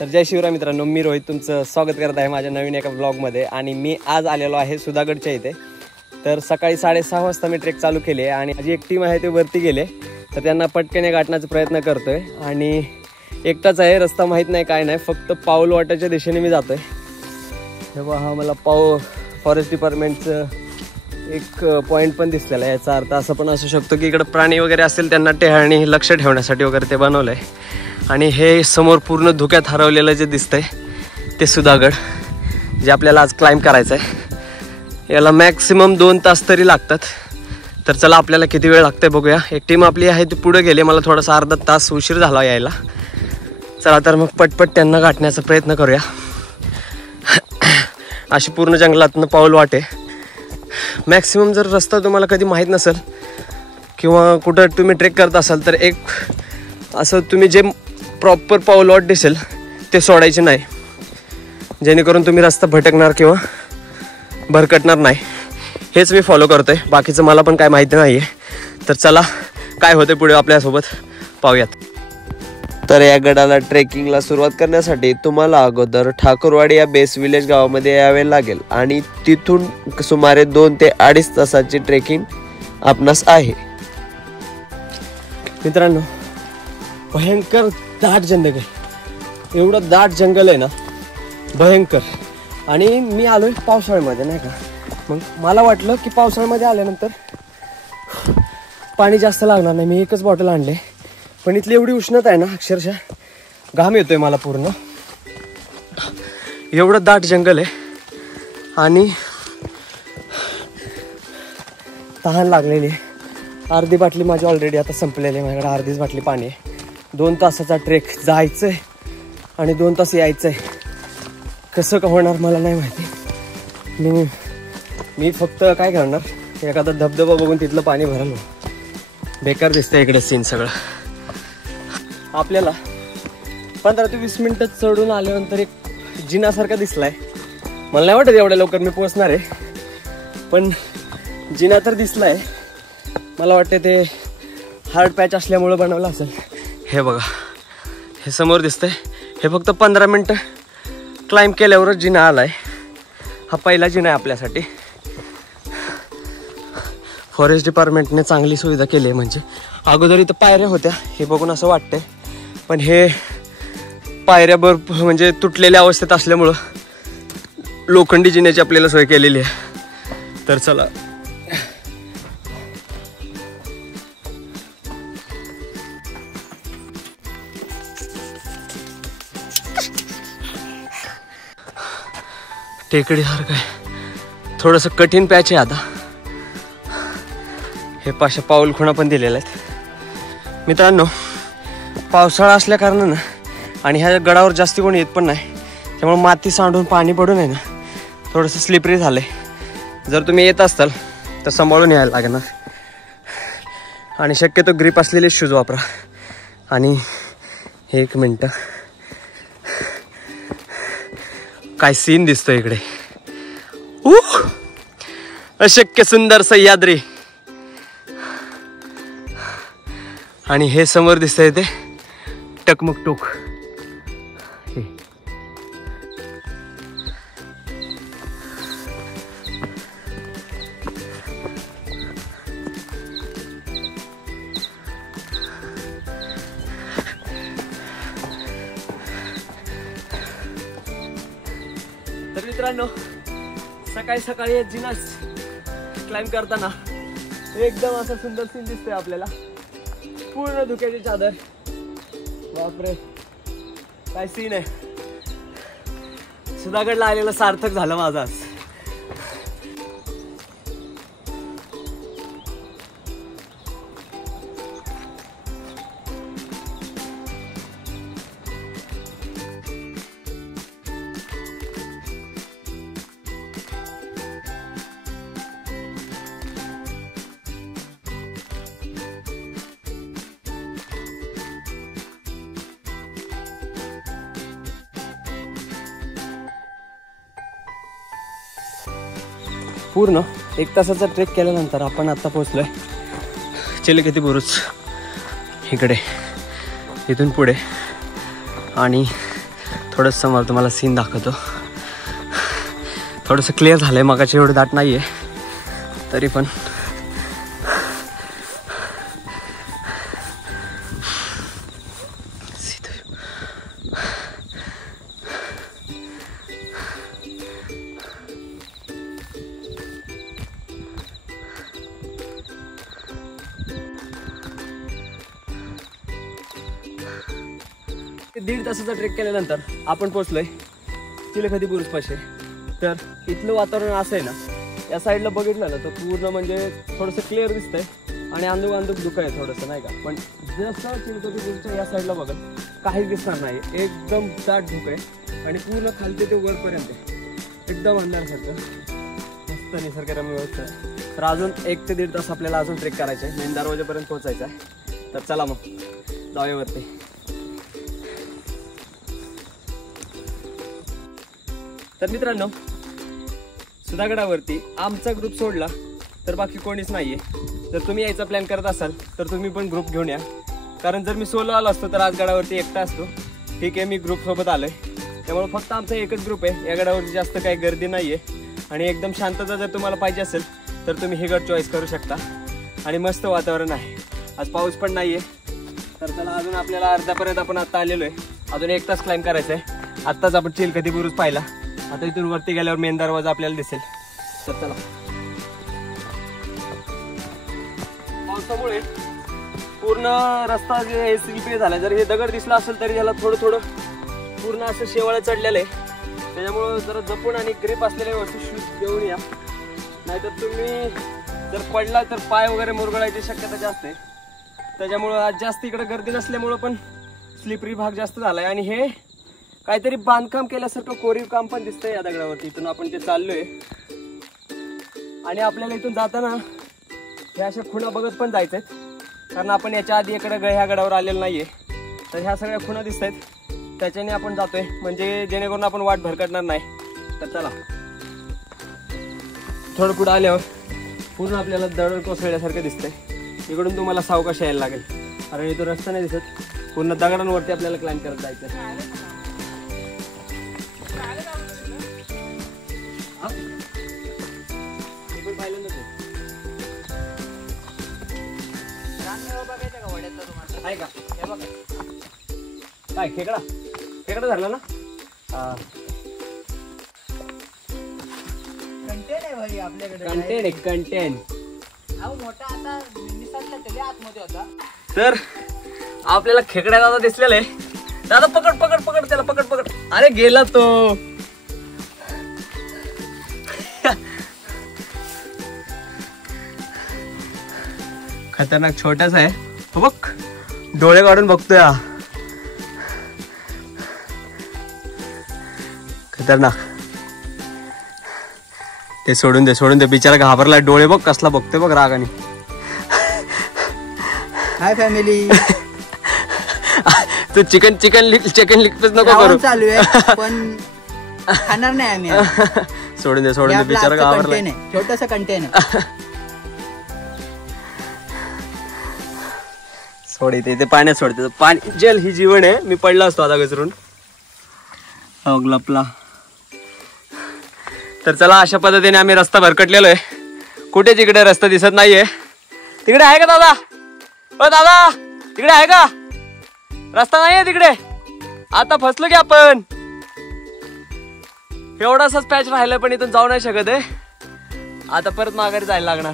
तर जय शिवराय मित्रांनो, मी रोहित तुमचं स्वागत करत आहे माझ्या नवीन एका ब्लॉगमध्ये. आणि मी आज आलेलो आहे सुधागडच्या इथे. तर सकाळी 6:30 वाजता मी ट्रेक चालू केली आहे आणि माझी एक टीम आहे ते वरती गेले, तर त्यांना पटकन गाठण्याचा प्रयत्न करतोय. आणि एकटाच आहे, रस्ता माहीत नाही काय नाही, फक्त पाऊल वाटाच्या दिशेने मी जातोय. तेव्हा हा मला फॉरेस्ट डिपार्टमेंटचं एक पॉईंट पण दिसलेला आहे. याचा अर्थ असं पण असू शकतो की इकडं प्राणी वगैरे असेल त्यांना टेहाळणी लक्ष ठेवण्यासाठी वगैरे ते बनवलं आहे. आणि हे समोर पूर्ण धुक्यात हरवलेलं जे दिसतंय ते सुधागड, जे आपल्याला आज क्लाइंब करायचं आहे. याला मॅक्सिमम 2 तास तरी लागतात. तर चला आपल्याला किती वेळ लागतंय बघूया. एक टीम आपली आहे ती पुढे गेली, मला थोडासा अर्धा तास उशीर झाला यायला. चला तर मग पटपट त्यांना गाठण्याचा प्रयत्न करूया. अशी पूर्ण जंगलातनं पाऊल वाटे. मॅक्सिमम जर रस्ता तुम्हाला कधी माहीत नसेल किंवा कुठं तुम्ही ट्रेक करत असाल तर एक असं तुम्ही जे प्रॉपर पाऊल वाट दिसेल ते सोडायचे नाही, जेणेकरून तुम्ही रस्ता भटकणार किंवा भरकटणार नाही. हेच मी फॉलो करतोय, बाकीचं मला पण काय माहिती नाही आहे. तर चला काय होते पुढे आपल्यासोबत पाहूयात. तर या गडाला ट्रेकिंगला सुरुवात करण्यासाठी तुम्हाला अगोदर ठाकूरवाडी या बेस विलेज गावामध्ये यावे लागेल आणि तिथून सुमारे 2 ते 2.5 तासाची ट्रेकिंग आपणास आहे. मित्रांनो, भयंकर दाट जंगल आहे. एवढं दाट जंगल आहे ना, भयंकर. आणि मी आलोय पावसाळ्यामध्ये नाही का, मग मला वाटलं की पावसाळ्यामध्ये आल्यानंतर पाणी जास्त लागणार नाही. मी एकच बॉटल आणले, पण इथली एवढी उष्णता आहे ना, अक्षरशः घाम येतोय मला पूर्ण. एवढं दाट जंगल आहे आणि तहान लागलेली आहे. अर्धी बाटली माझी ऑलरेडी आता संपलेली आहे. माझ्याकडे अर्धीच बाटली पाणी आहे. 2 तासाचा ट्रेक जायचं आहे आणि 2 तास यायचं आहे. कसं का होणार मला नाही माहिती. मी फक्त काय करणार, एखादा धबधबा बघून तिथलं पाणी भरलं. बेकार दिसतंय इकडे सीन सगळं. आपल्याला 15 ते 20 मिनटं चढून आल्यानंतर एक जिनासारखा दिसलाय. मला नाही वाटत एवढ्या लवकर मी पोहोचणार आहे, पण जिना तर दिसलाय. मला वाटतं ते हार्ड पॅच असल्यामुळं बनवलं असेल. हे बघा, हे समोर दिसतंय. हे फक्त 15 मिनटं क्लाइंब केल्यावरच जिना आलाय. हा पहिला जिना आहे आपल्यासाठी. फॉरेस्ट डिपार्टमेंटने चांगली सुविधा केली आहे. म्हणजे अगोदर इथं पायऱ्या होत्या, हे बघून असं वाटतंय, पण हे पायऱ्या म्हणजे तुटलेल्या अवस्थेत असल्यामुळं लोखंडी जिन्याची आपल्याला सोय केलेली आहे. तर चला टेकडीसारखं आहे, थोडंसं कठीण पॅच आहे. आता हे पाशा पाऊल खुणा पण दिलेल्या आहेत. मित्रांनो, पावसाळा असल्या कारणानं आणि ह्या गडावर जास्ती कोणी येत पण नाही, त्यामुळे माती सांडून पाणी पडून आहे ना, थोडंसं स्लिपरी झालंय. जर तुम्ही येत असाल तर सांभाळून यायला लागणार आणि शक्यतो ग्रीप असलेले शूज वापरा. आणि 1 मिनटं, काय सीन दिसतोय इकडे. अशक्य सुंदर सह्याद्री. आणि हे समोर दिसतंय ते टकमक टोक. तर मित्रांनो, सकाळी सकाळी जिना क्लाइंब करताना एकदम असं सुंदर सीन दिसतोय आपल्याला. पूर्ण धुक्याची चादर. बापरे, काय सीन आहे. सुधागडला आलेलं सार्थक झालं माझं आज. पूर्ण 1 तासाचा ट्रेक केल्यानंतर आपण आता पोहोचलोय चिलखती बुरुज इकडे, इथून पुढे. आणि थोडंसं समोर तुम्हाला सीन दाखवतो. थोडंसं क्लिअर झालंय, मगाची एवढं दाट नाही आहे तरी पण. दीड तासाचा ट्रेक केल्यानंतर आपण पोहोचलोय चिलखती बुरुज पाशी. तर इथलं वातावरण असं आहे ना, या साईडला बघितलं ना तर पूर्ण म्हणजे थोडंसं क्लिअर दिसतंय आणि अंदूक धुकं आहे थोडंसं, नाही का. पण जसं चिलखती बुरुजच्या या साईडला बघा काहीच दिसणार नाही, एकदम दाट धुकं आहे आणि पूर्ण खालते ते वरपर्यंत एकदम अंधारसारखं मस्त निसर्गरम्य व्यवस्था आहे. तर अजून 1 ते 1.5 तास आपल्याला अजून ट्रेक करायचं आहे, मेन दरवाजापर्यंत पोहोचायचं आहे. तर चला मग जाऊया वरती. तर मित्रांनो, सुधागडावरती आमचा ग्रुप सोडला तर बाकी कोणीच नाहीये. जर तुम्ही यायचा प्लॅन करत असाल तर तुम्ही पण ग्रुप घेऊन या, कारण जर मी सोलो आलो असतो तर आज गडावरती एकटा असतो. ठीक आहे, मी ग्रुप सोबत आलोय, त्यामुळे फक्त आमचा एकच ग्रुप आहे. या गडावरती जास्त काही गर्दी नाहीये आणि एकदम शांतता जर तुम्हाला पाहिजे असेल तर तुम्ही हे गड चॉईस करू शकता. आणि मस्त वातावरण आहे, आज पाऊस पण नाहीये. तर चला, अजून आपल्याला अर्ध्यापर्यंत आपण आता आलेलो आहे. अजून 1 तास क्लाइंब करायचं आहे. आत्ताच आपण चिलखती बुरुज पाहिला, आता इथून वरती गेल्यावर मेन दरवाजा आपल्याला दिसेल. तर चला. पावसामुळे पूर्ण रस्ता जे स्लिपी झाला, जर हे दगड दिसला असेल तरी याला थोडं थोडं पूर्ण असं शेवाळं चढलेलं आहे. त्याच्यामुळं जरा जपून आणि ग्रीप असलेल्या वस्तू शूज घेऊन या, नाहीतर तुम्ही जर पडला तर पाय वगैरे मुरगळायची शक्यता जास्त आहे. त्याच्यामुळं आज जास्त इकडे गर्दी नसल्यामुळं पण स्लिपरी भाग जास्त झालाय आणि हे काहीतरी बांधकाम केल्यासारखं कोरीव काम पण दिसतंय या दगडावरती. इथून आपण जे चाललोय आणि आपल्याला इथून जाताना ह्या अशा खुणा बघत पण जायचंय, कारण आपण याच्या आधी इकडे ह्या गडावर आलेलं नाहीये. तर ह्या सगळ्या खुणा दिसत आहेत, त्याच्याने आपण जातोय, म्हणजे जेणेकरून आपण वाट भरकटणार नाही. तर चला, थोडं पुढे आल्यावर पूर्ण आपल्याला दगड कोसळल्यासारखं दिसतंय. इकडून तुम्हाला सावकाश यायला लागेल, कारण इथं रस्ता नाही दिसत. पूर्ण दगडांवरती आपल्याला क्लाइंब करत जायचं. आहे का? हे बघा काय खेकडा धरला ना. कंटेन आहे भाई आपल्याकडे, कंटेन मोठा आता निसटला त्याला आतमध्ये होता. तर आपल्याला खेकड्या दादा दिसलेला आहे. दादा पकड त्याला, पकड. अरे गेला तो. खतरनाक छोटाच आहे, बघ डोळे काढून बघतोय. खतरनाक. ते सोडून दे बिचारा घाबरला. डोळे बघ कसला बघतोय बघ रागाने. Hi family. तू चिकन लिग पीस नको करू. चालू आहे पण खाणार नाही आम्ही. सोडून दे बिचारा घाबरला. छोटस कंटेन आहे. सोड इथे पाण्यात सोडते. पाणी जल ही जीवन आहे. मी पडला असतो आता घसरून. लपला. तर चला, अशा पद्धतीने आम्ही रस्ता भरकटलेलो आहे. कुठे तिकडे रस्ता दिसत नाहीये. तिकडे आहे का दादा? दादा तिकडे आहे का? रस्ता नाहीये तिकडे. आता फसलो की आपण. एवढासाच पॅच राहिलाय पण इथून जाऊ नाही शकत आहे. आता परत माघारी जायला लागणार.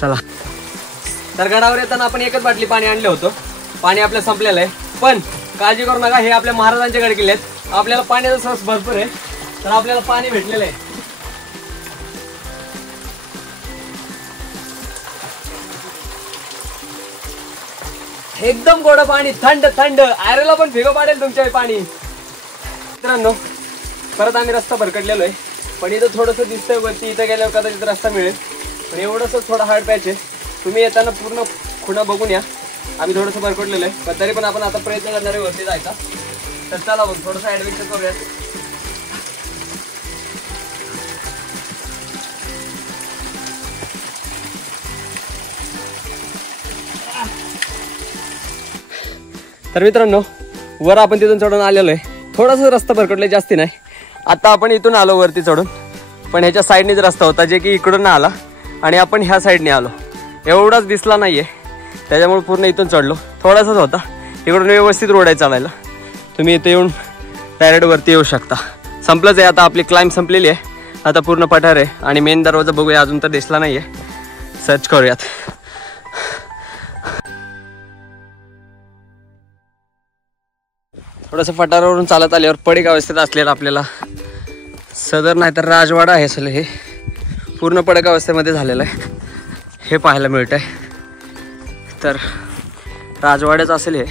चला. तर गडावर येताना आपण एकच बाटली पाणी आणलं होतं. पाणी आपलं संपलेलं आहे, पण काळजी करू नका, हे आपल्या महाराजांचे गड किल्ले आहेत. आपल्याला पाण्याचा सोर्स भरपूर आहे, तर आपल्याला पाणी भेटलेलं आहे. एकदम गोड पाणी, थंड. आयरला पण भेगो पाडेल तुमच्या पाणी. मित्रांनो, परत आम्ही रस्ता भरकटलेलो आहे, पण इथं थोडंसं दिसतंय वरती. इथं गेल्यावर कदाचित रस्ता मिळेल, पण एवढंच थोडा हार्ड पॅच आहे. तुम्ही येताना पूर्ण खुणा बघून या. आम्ही थोडंसं भरकटलेलं आहे, पण तरी पण आपण आता प्रयत्न करणार आहे वरती जायचा. तर चला बघ, थोडंसं ऍडव्हेंचर करूयात. तर मित्रांनो, वर आपण तिथून चढून आलेलो आहे. थोडासा रस्ता भरकटला, जास्ती नाही. आता आपण इथून आलो वरती चढून, पण ह्याच्या साईडनेच रस्ता होता जे की इकडून आला आणि आपण ह्या साईडने आलो. एवढाच दिसला नाहीये, त्याच्यामुळे पूर्ण इथून चढलो. थोडासाच होता, इकडून व्यवस्थित रोड आहे चालायला. तुम्ही इथे येऊन डायरेक्ट वरती येऊ शकता. संपलंच आहे आता, आपली क्लाइंब संपलेली आहे. आता पूर्ण पठार आहे आणि मेन दरवाजा बघूया, अजून तर दिसला नाहीये. सर्च करूयात. थोडंसं पठारावरून चालत आल्यावर पडीक अवस्थेत असलेला आपल्याला सदर नाही तर राजवाडा आहे असेल, हे पूर्ण पडक अवस्थेमध्ये झालेलं आहे हे पाहायला मिळत आहे. तर राजवाड्याच असेल हे.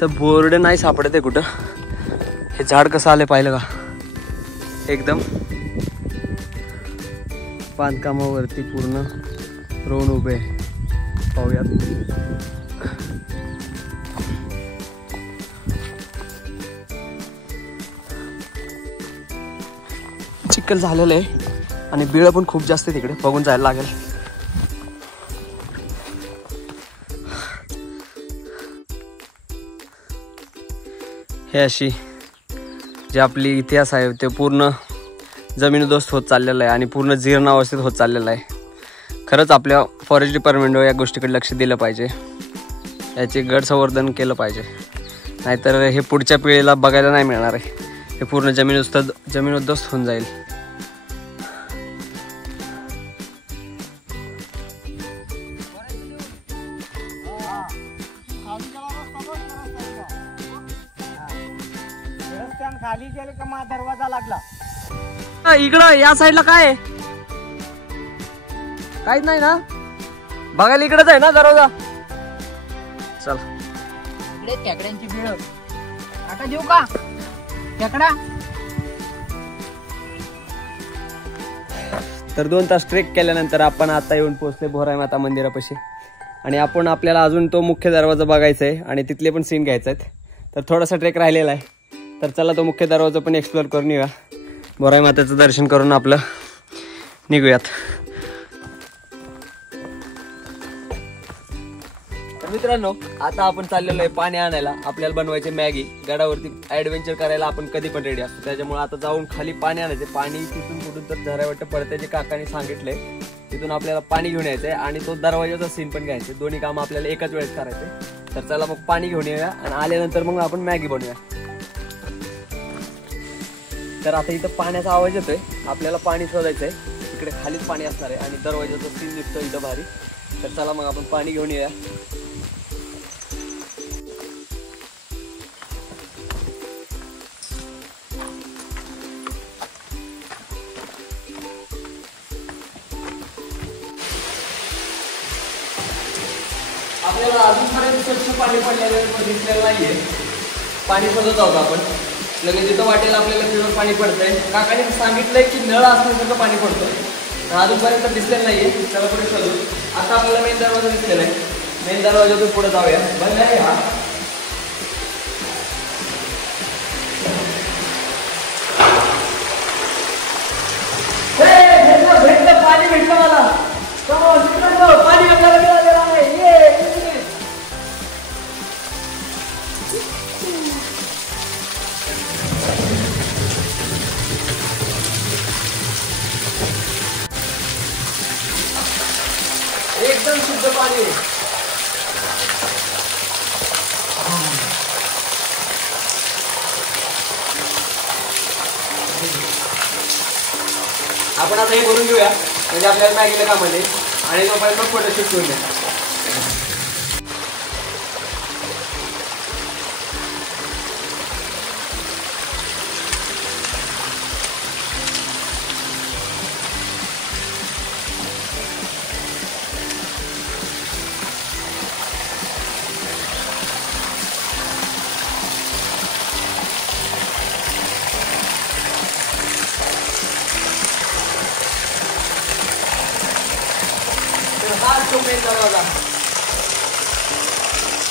तर बोर्ड नाही सापडत आहे कुठं. हे झाड कसं आलं पाहिलं का, एकदम बांधकामावरती पूर्ण रोवून उभे आहे. पाहूयात. चिखल झालेलं आहे आणि बिळ पण खूप जास्त तिकडे, बघून जायला लागेल. हे अशी जे आपली इतिहास आहे ते पूर्ण जमीनदोस्त होत चाललेलं आहे आणि पूर्ण जीर्ण अवस्थेत होत चाललेलं आहे. खरंच आपल्या फॉरेस्ट डिपार्टमेंटवर या गोष्टीकडे लक्ष दिलं पाहिजे, याचे गड संवर्धन केलं पाहिजे. नाहीतर हे पुढच्या पिढीला बघायला नाही मिळणार आहे. हे पूर्ण जमीनोद्ध्वस्त होऊन जाईल. खाली गेले का मा दरवाजा लागला. इकडं या साईडला काय आहे? काहीच नाही ना, बघायला इकडेच आहे ना दरवाजा. चल, इकडे खेकड्यांची बिळ. आता देऊ का खेकडा? तर 2 तास ट्रेक केल्यानंतर आपण आता येऊन पोहोचले भोराई माता मंदिरापाशी. आणि आपण आपल्याला अजून तो मुख्य दरवाजा बघायचा आहे आणि तिथले पण सीन घ्यायचे आहेत. तर थोडासा ट्रेक राहिलेला आहे. तर चला तो मुख्य दरवाजा पण एक्सप्लोर करून येऊया. भोराई मातेचं दर्शन करून आपलं निघूयात. तर मित्रांनो, आता आपण चाललेलो आहे पाणी आणायला. आपल्याला बनवायचे मॅगी. गडावरती ॲडव्हेंचर करायला आपण कधी पण रेडी असतो, त्याच्यामुळे आता जाऊन खाली पाणी आणायचे. पाणी तिथून कुठून तर झरावट पडते, जे काकाने सांगितलंय तिथून आपल्याला पाणी घेऊन यायचंय आणि तो दरवाजाचा सीन पण घ्यायचे. दोन्ही कामं आपल्याला एकाच वेळेस करायचे. तर चला मग पाणी घेऊन येऊया आणि आल्यानंतर मग आपण मॅगी बनवूया. तर आता इथं पाण्याचा आवाज येतोय, आपल्याला पाणी शोधायचंय. इकडे खालीच पाणी असणार आहे आणि दरवाजाचं सीन दिसतोय इथं भारी. तर चला मग आपण पाणी घेऊन येऊया. आपल्याला अजूनपर्यंत स्वच्छ पाणी पडलेलं दिसलेलं नाहीये. पाणी शोधत आहोत आपण. लगेच जिथं वाटेल आपल्याला तिथं पाणी पडतंय. काकाने सांगितलंय की नळ असण्यासारखं पाणी पडतंय. अजूनपर्यंत दिसलेलं नाहीये. चला पुढे शोधू. आता आपल्याला मेन दरवाजा दिसलेला आहे. मेन दरवाजातून पुढे जाऊया. बंद आहे हा. भेटलं पाणी, भेटलं मला. पाणी भेटलं. एकदम शुद्ध पाणी. आपण आता हे भरून घेऊया, म्हणजे आपल्याला मॅगीला कामामध्ये आणि जोपर्यंत मग फोटोशूट करून घ्या.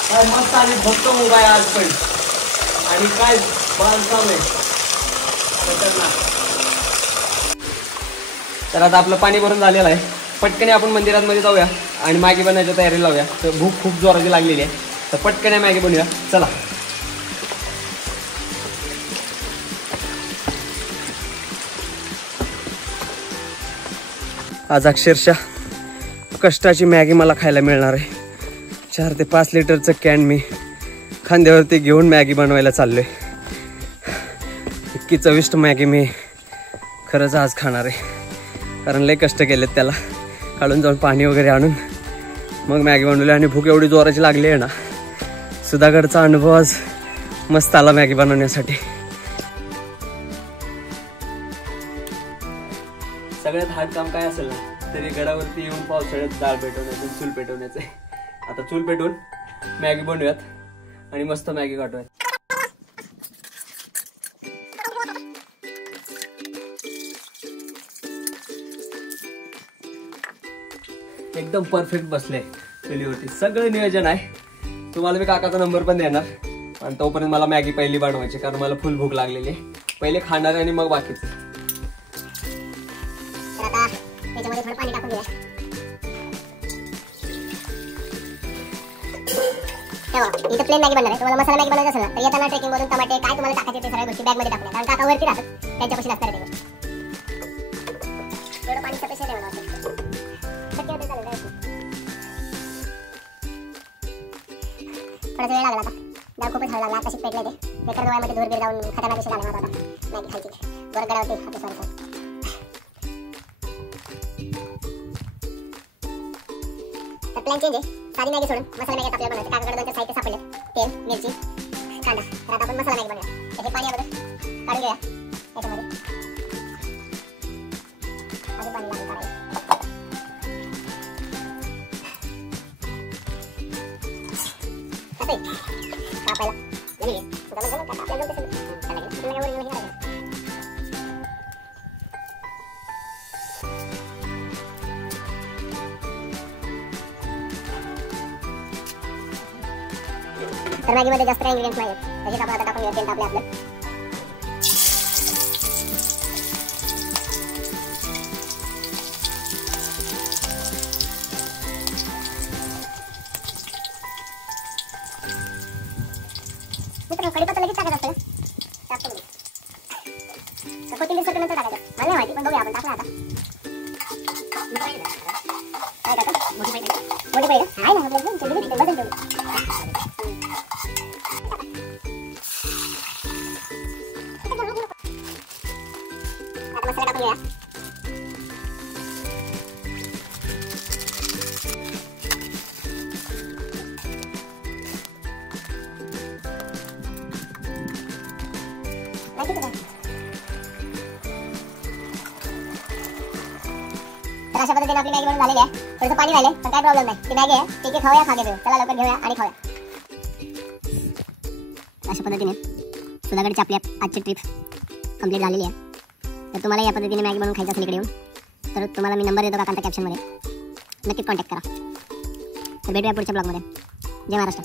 काय मस्त आणि भक्त उभा आहे आज पण. आणि काय बांधकाम आहे खतरनाक. तर आता आपलं पाणी भरून झालेलं आहे. पटकन आपण मंदिरात मध्ये जाऊया आणि मॅगी बनवायची तयारी लावूया. तर भूक खूप जोराची लागलेली आहे. तर पटकन मॅगी बनवूया चला. आज अक्षरशः कष्टाची मॅगी मला खायला मिळणार आहे. 4 ते 5 लिटरचं कॅन मी खांद्यावरती घेऊन मॅगी बनवायला चाललोय. इतकी चविष्ट मॅगी मी खरंच आज खाणार आहे, कारण लय कष्ट केलेत त्याला. काढून जाऊन पाणी वगैरे आणून मग मॅगी बनवली आणि भूक एवढी जोराची लागली आहे ना. सुधागडचा अनुभव आज मस्त आला मॅगी बनवण्यासाठी. सगळ्यात हार्ड काम काय असेल ना तरी गडावरती येऊन पावसाळ्यात डाळ पेटवण्याचं, चूल पेटवण्याचं आहे. आता चूल पेटवून मॅगी बनवूयात आणि मस्त मॅगी काढूयात. एकदम परफेक्ट बसले चुलीवरती, सगळं नियोजन आहे. तुम्हाला मी काकाचा नंबर पण देणार आणि तोपर्यंत मला मॅगी पहिली बनवायची, कारण मला फुल भूक लागलेली आहे. पहिले खाणार आणि मग बाकीचं. इथं प्लेन मॅगी बनणार आहे. तुम्हाला मसाला मॅगी बनवायचा असेल ना तर येताना ट्रेकिंग वरून टमाटे काय तुम्हाला टाकायचे ते सगळ्या गोष्टी बॅग मध्ये टाकल्या, कारण काका वरती राहतात त्यांच्यापाशी लागतात ते गोष्टी. थोडं पाणी सपेक्षा ठेवणार थोडासा वेळ लागला. आता डाळ खूपच हळू लागला. कशी पेटले ते बेकर डोळ्यामध्ये धूर बीर जाऊन खतरनाक कशी झाला आता मॅगी खायची. वर गडावरती हात सरकवून तर प्लॅन चेंज आहे. साधी मॅगी सोडून मसाला मॅगी आपल्याला बनवायची. काकाकडे 2 साहित्य सापडले, तेल, मिरची, कांदा. तर आता आपण मसाला मॅगी बनवूया. त्याचे पाणी अगोदर काढून घेऊया याच्यामध्ये. अजून पाणी लागेल काढायला. कापायला तर मॅगीमध्ये जास्त काही इंग्रेडियंट्स नाही आहेत. तसेच आपण आता टाकून घेऊया तेल तापले आपलं. मित्रांनो कढीपत्ता लगेच टाकायचं असतं का? टाकतो मी. तर कोथिंबीर सगळं नंतर टाकायचं. मला नाही माहिती पण बघूया आपण. टाकला आता काय टाकतो? मोठी पाहिजे आहे ना आपल्याला वजन ठेवली. आता मसाला टाकून घेऊया. तर अशा पद्धतीने आपली मॅगी बनवून झालेली आहे. थोडंसं पाणी राहिले पण काय प्रॉब्लेम नाही. ती मॅगी आहे ठीक आहे, खाऊया खागे देऊ. चला लवकर घेऊया आणि खाऊया. अशा पद्धतीने सुधागडची आपली आजची ट्रिप कंप्लीट झालेली आहे. तर तुम्हाला या पद्धतीने मॅगी बनवून खायचं असेल इकडे येऊन तर तुम्हाला मी नंबर देतो काकांच्या कॅप्शनमध्ये. नक्कीच कॉन्टॅक्ट करा. तर भेटूया पुढच्या ब्लॉगमध्ये. जय महाराष्ट्र.